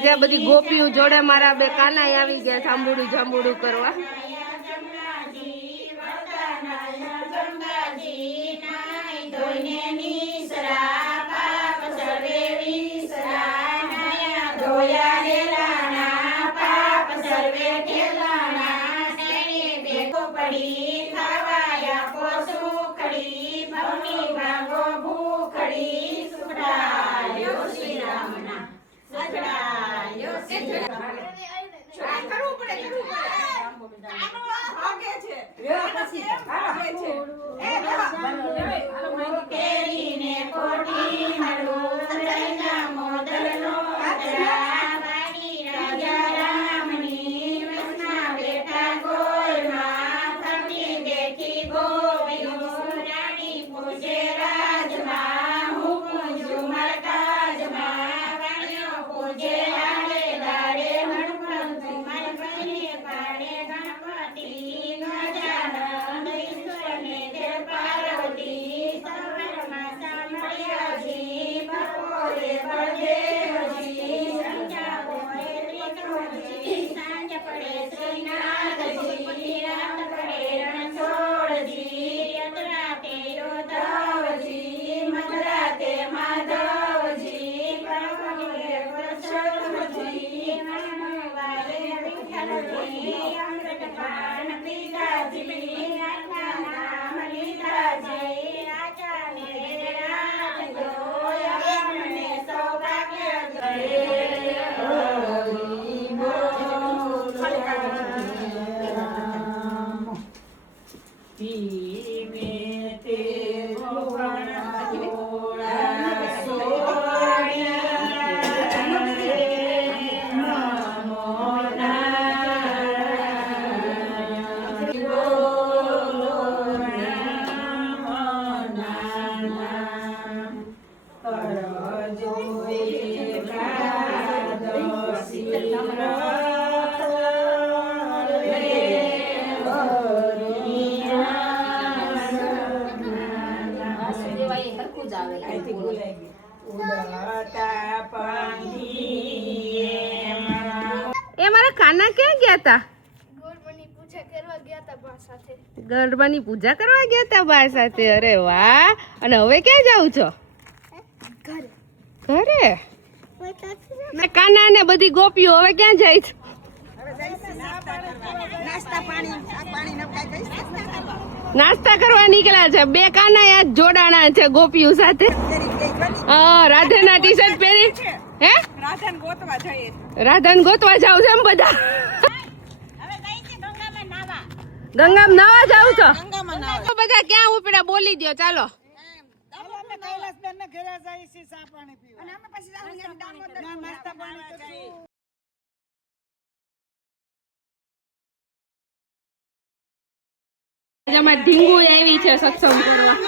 આજે બધી ગોપીઓ જોડે મારા બે કાનાઈ આવી ગયા જાંબુડું જાંબુડું કરવા. કાના ક્યાં ગયા હતા? ગરબાની પૂજા કરવા ગયા હતા બા સાથે. અરે વાહ. અને હવે ક્યાં જાવ છો? ઘરે. કાના ને બધી ગોપીઓ હવે ક્યાં જાય છે? નાસ્તા કરવા નીકળ્યા છે. બે કાના આજ જોડાણા છે ગોપીઓ સાથે. રાધાના ટી શર્ટ પહેરી. હે રાધાને ગોતવા જાવ છે એમ બધા? ગંગામાં નાવા જાવ છો? બધા ક્યાં ઉપડ્યા બોલી દો ચાલો. અમારે ઢીંગુ આવી છે સત્સંગ કરવા.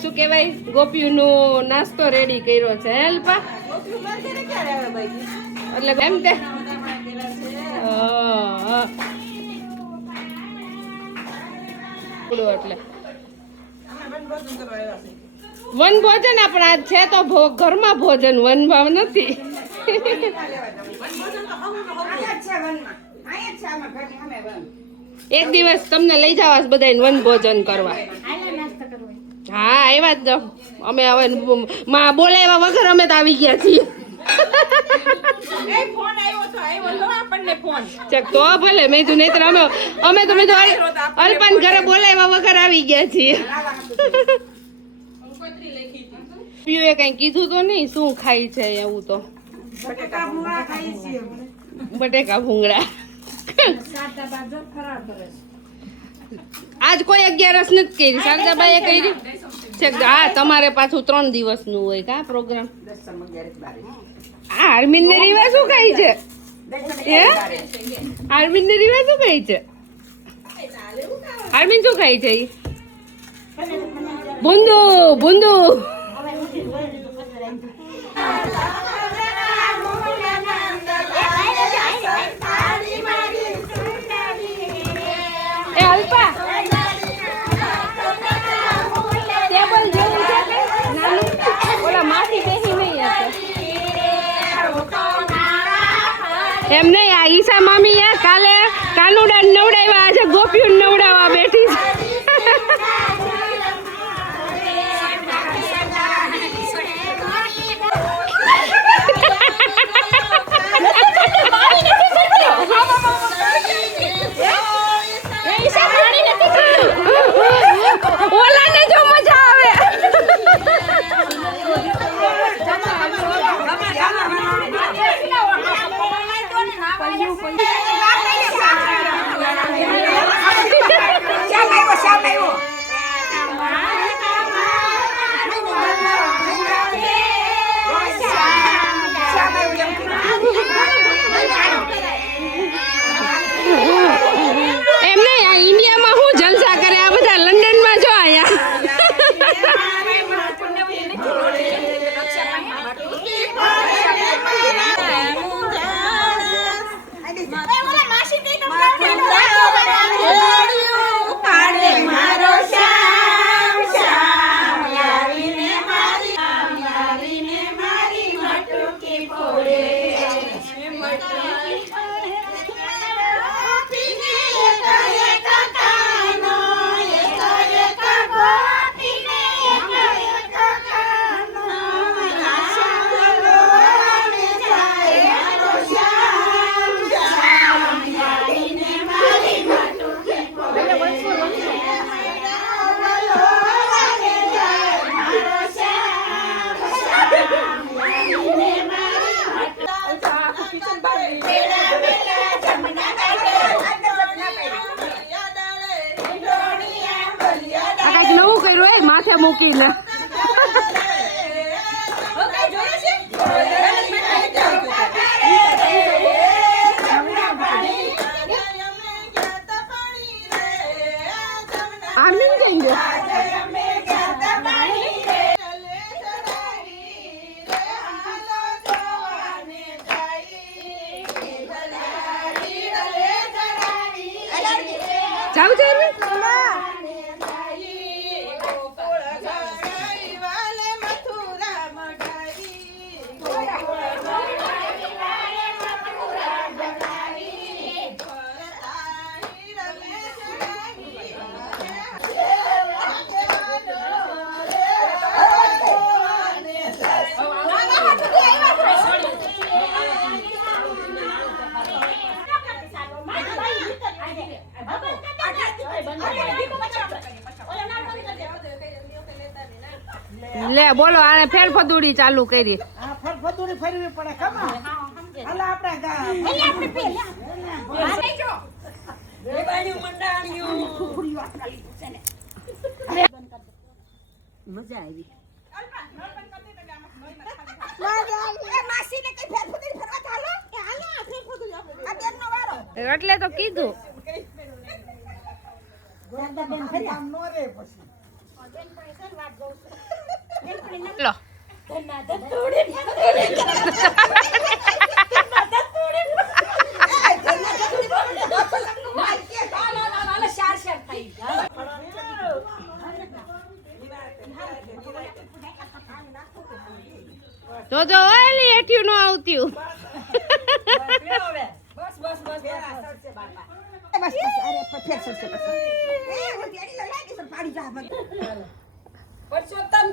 શું કેવાય ગોપીનો નાસ્તો રેડી કર્યો છે. હેલ્પા એટલે એમ તે એટલે વન ભોજન આપણા આજ છે તો ઘરમાં ભોજન વન ભાવ નથી. એક દિવસ તમને લઈ જવા બધા વન ભોજન કરવા. હા આવ્યા જ અમે હવે બોલાવ્યા વગર અમે તો આવી ગયા છીએ. ચક તો ભલે મેં તું નહીતર અમે તો અલ્પન ઘરે બોલાવ્યા વગર આવી ગયા છીએ. પીયુએ કઈ કીધું તો નહીં શું ખાય છે એવું તો. બટેકા ભૂંગળા. આજ કોઈ 11 નથી કરી, શારદાબાઈએ કરી છે. હા તમારે પાછું 3 દિવસનું હોય કા પ્રોગ્રામ. આ આર્મીન ને રીવા શું ખાય છે? આર્મીન ને રીવા શું ખાય છે? આર્મીન શું ખાય છે? ભૂંદુ ભૂંદુ. એ અલ્પા ટેબલ જેવું છે કે નાનું ઓલા માથી બેસી નહીં હશે એમ નહીં. આ ઈશા મામી કાલે કાનુડા નવડાવ્યા, આજે ગોપીઓ નવડાવવા બેઠી છે. ઓલાને જો મજા આવે. એમ નહીં, આ ઇન્ડિયામાં હું જલસા કરે, આ બધા લંડનમાં જો આયા. નવું કર્યું માથે મૂકીને. જાવ છે લે બોલો. આને ફેર ફદુડી ચાલુ કરી. ફદુડી ફરવી પડે કમા. હાલા આપણે મજા આવી. એટલે તો કીધું. લો તો જો ઓલી એઠ્યું ન આવતું. બસ બસ બસ બસ અરે ફેર સરસે બસ એ હું તેડી લાગી સર પાડી જા મત પરસોત્તમ